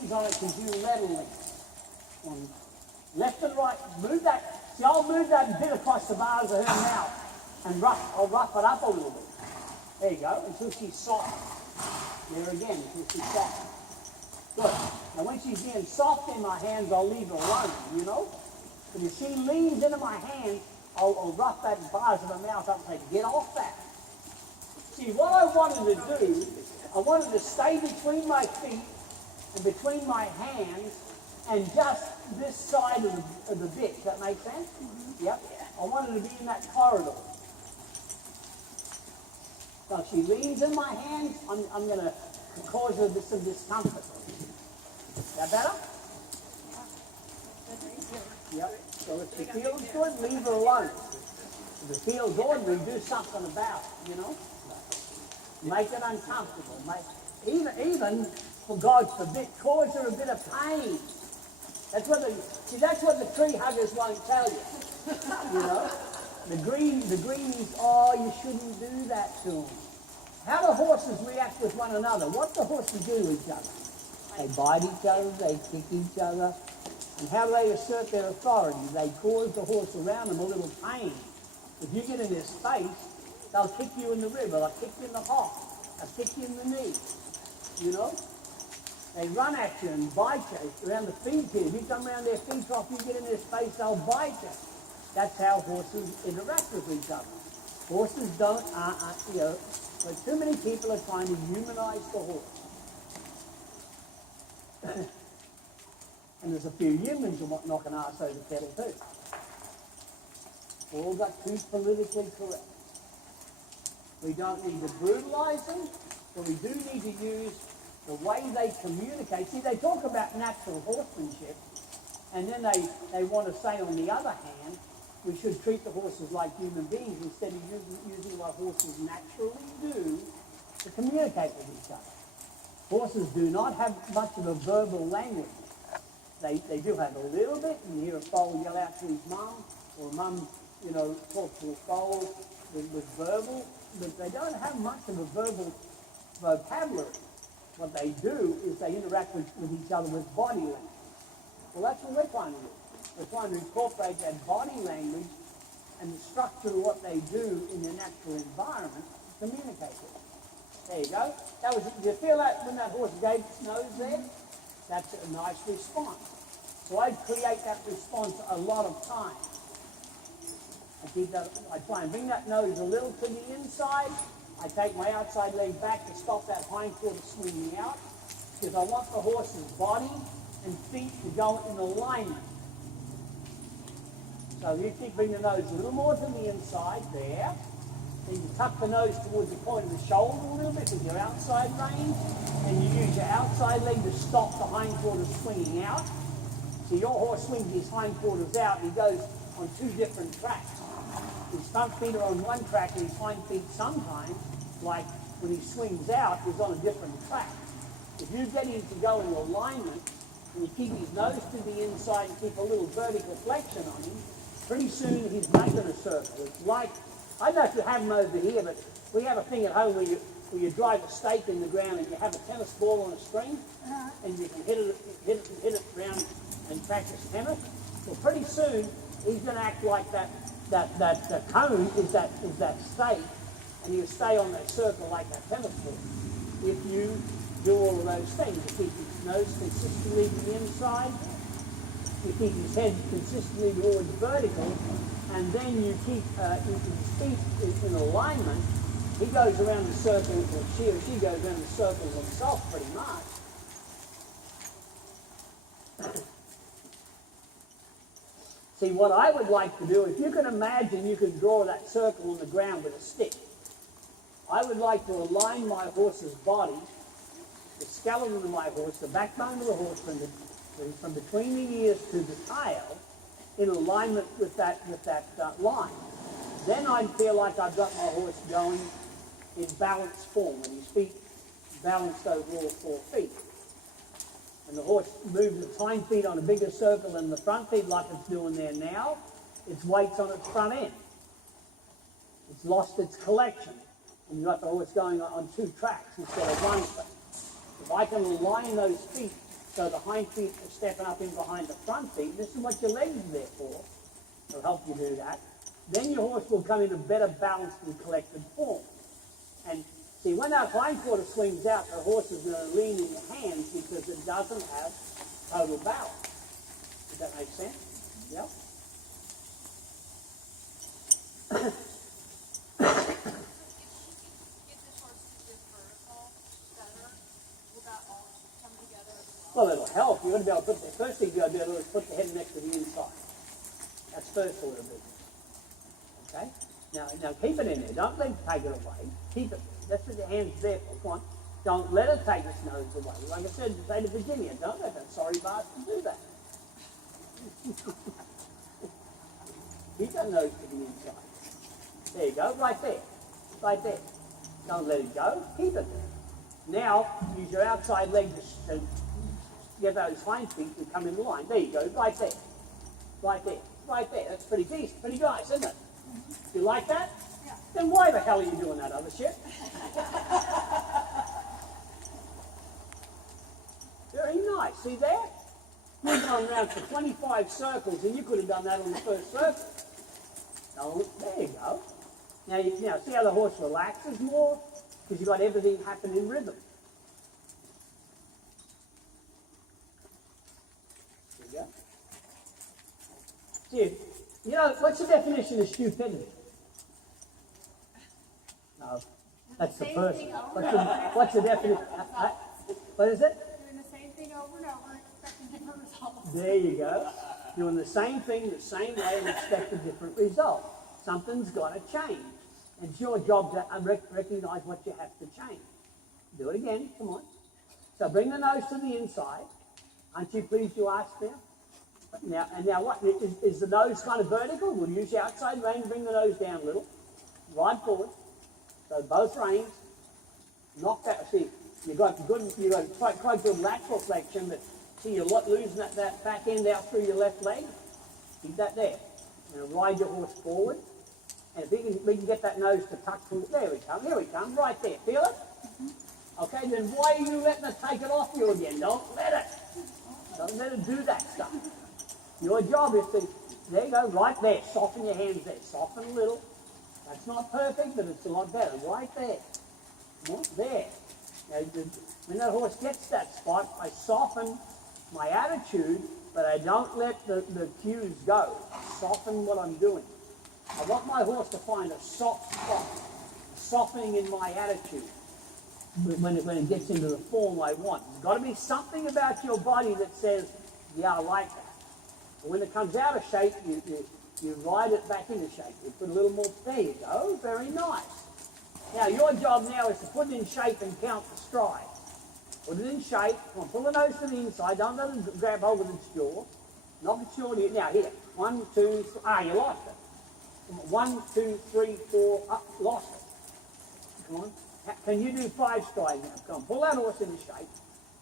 leans on it because you let her lean. On left and right, move that. See, I'll move that bit across the bars of her mouth and I'll rough it up a little bit. There you go, until she's soft. There again, until she's soft. Good. Now when she's getting soft in my hands, I'll leave her alone, you know? But if she leans into my hand, I'll rough that bars of her mouth up and say, get off that. See, what I wanted to do, I wanted to stay between my feet and between my hands and just this side of the bit. Does that make sense? Mm-hmm. Yep. I wanted to be in that corridor. So if she leans in my hands, I'm going to cause her some discomfort. Is that better? Yep. So if she feels good, leave her alone. If it feels ordinary, do something about it, you know? Make it uncomfortable. Even, for God's forbid, cause her a bit of pain. That's what the tree huggers won't tell you. You know? The greenies, oh, you shouldn't do that to them. How do horses react with one another? What do horses do to each other? They bite each other, they kick each other. And how do they assert their authority? They cause the horse around them a little pain. If you get in their space, they'll kick you in the rib, or they'll kick you in the hock, they'll kick you in the knee. You know? They run at you and bite you around the feed pit. If you come around their feed trough, you get in their space, they'll bite you. That's how horses interact with each other. Horses don't, you know, but too many people are trying to humanize the horse. And there's a few humans who want knocking arse over the kettle too. All got too politically correct. We don't need to brutalize them, but we do need to use the way they communicate. See, they talk about natural horsemanship, and then they want to say, on the other hand, we should treat the horses like human beings instead of using what horses naturally do to communicate with each other. Horses do not have much of a verbal language. They do have a little bit. You hear a foal yell out to his mum, or a mum, you know, talk to a foal with verbal, but they don't have much of a verbal vocabulary. What they do is they interact with each other with body language. Well, that's what we're trying to do. We're trying to incorporate that body language and the structure of what they do in their natural environment to communicate with them. There you go. Do you feel that when that horse gave its nose there? That's a nice response. So I create that response a lot of times. I try and bring that nose a little to the inside. I take my outside leg back to stop that hind quarter swinging out, because I want the horse's body and feet to go in alignment. So you keep bringing the nose a little more to the inside there. Then you tuck the nose towards the point of the shoulder a little bit with your outside range, and you use your outside leg to stop the hind quarters swinging out. So your horse swings his hind quarters out, and he goes on two different tracks. His front feet are on one track, and his hind feet sometimes, like when he swings out, is on a different track. If you get him to go in alignment, and you keep his nose to the inside and keep a little vertical flexion on him, pretty soon he's making a circle. It's like, I don't know if you have them over here, but we have a thing at home where you drive a stake in the ground and you have a tennis ball on a string, and you can hit it around and practice tennis. Well, pretty soon he's going to act like that cone is that stake, and you stay on that circle like that tennis ball. If you do all of those things, you keep his nose consistently to the inside, you keep his head consistently towards vertical, and then you keep his feet in alignment. He goes around the circle, or she goes around the circle himself pretty much. See, what I would like to do, if you can imagine you could draw that circle on the ground with a stick, I would like to align my horse's body, the skeleton of my horse, the backbone of the horse, from between the ears to the tail, in alignment with that line. Then I'd feel like I've got my horse going in balanced form, and his feet balanced over all 4 feet. And the horse moves its hind feet on a bigger circle than the front feet like it's doing there now. Its weight's on its front end. It's lost its collection. And you've got the horse going on 2 tracks instead of 1 track. If I can align those feet So the hind feet are stepping up in behind the front feet. This is what your legs are there for. It'll help you do that. Then your horse will come in a better balanced and collected form. And see, when that hindquarter swings out, the horse is going to lean in your hands because it doesn't have total balance. Does that make sense? Yep. Well, it'll help. You're going to be able to put the first thing you're going to do is put the head next to the inside. That's first order of business. Okay? Now keep it in there. Don't let it take it away. Keep it there. That's what your hand's there for. Come on. Don't let it take its nose away. Like I said, say to Virginia, don't let that sorry bastard do that. Keep that nose to the inside. There you go. Right there. Right there. Don't let it go. Keep it there. Now, use your outside leg to get those hind feet to come in line. There you go. Right there. Right there. Right there. That's pretty decent. Pretty nice, isn't it? You like that? Yeah. Then why the hell are you doing that other shit? Very nice. See there? We've gone around for 25 circles, and you could have done that on the first circle. Oh, there you go. Now see how the horse relaxes more? Because you've got everything happen in rhythm. There you go. See, you know, what's the definition of stupidity? No, that's the first. What's the definition? What is it? Doing the same thing over and over, expecting different results. There you go. Doing the same thing the same way and expect a different result. Something's got to change. And it's your job to recognize what you have to change. Do it again. Come on. So bring the nose to the inside. Aren't you pleased you asked now? Now what? Is the nose kind of vertical? We'll use the outside rein, bring the nose down a little. Ride forward. So both reins. Knock that. See, you've got quite good lateral flexion, but see you're losing that back end out through your left leg. Keep that there. Now ride your horse forward. And if we can get that nose to tuck through. There we come. Here we come. Right there. Feel it? Okay, then why are you letting it take it off you again? Don't let it. Don't let it do that stuff. Your job is to, there you go, right there. Soften your hands there. Soften a little. That's not perfect, but it's a lot better. Right there. Right there. Now, when that horse gets that spot, I soften my attitude, but I don't let the cues go. I soften what I'm doing. I want my horse to find a soft spot, softening in my attitude when it gets into the form I want. There's got to be something about your body that says, yeah, I like that. And when it comes out of shape, you ride it back into shape. You put a little more, there you go, very nice. Now your job now is to put it in shape and count the stride. Put it in shape, come on, pull the nose to the inside, don't let it grab hold of its jaw. Knock its jaw to you. Now here, 1, 2, 3, you lost it. 1, 2, 3, 4, lost it. Come on. Can you do 5 strides now? Come on, pull that horse into shape.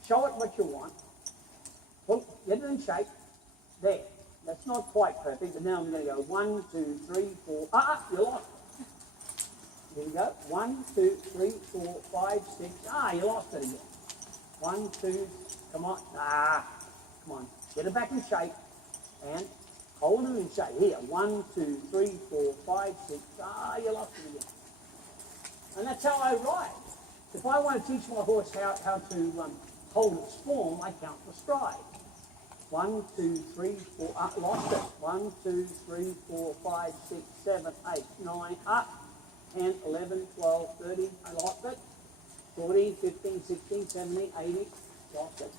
Show it what you want. Get it in shape. There. That's not quite perfect, but now I'm going to go 1, 2, 3, 4. You lost it. Here we go. 1, 2, 3, 4, 5, 6. You lost it again. 1, 2, come on. Come on. Get it back in shape. And hold it in shape. Here. 1, 2, 3, 4, 5, 6. You lost it again. And that's how I ride. If I want to teach my horse how to hold its form, I count the stride. 1, 2, 3, 4, lost it. 1, 2, 3, 4, 5, 6, 7, 8, 9, 10, 11, 12, 13, I lost it. 14, 15, 16, 17, 18, lost it.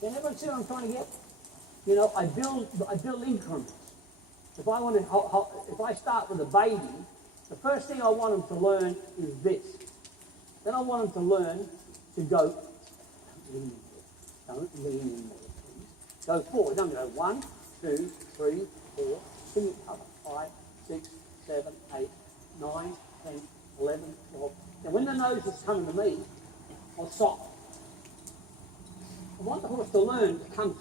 Can everyone see what I'm trying to get? You know, I build increments. If I start with a baby, the first thing I want them to learn is this. Then I want them to learn to go, don't lean in more, please. Go forward. I'm going to go 1, 2, 3, 4, 5, 6, 7, 8, 9, 10, 11, 12. Now when the nose is coming to me, I'll stop. I want the horse to learn to come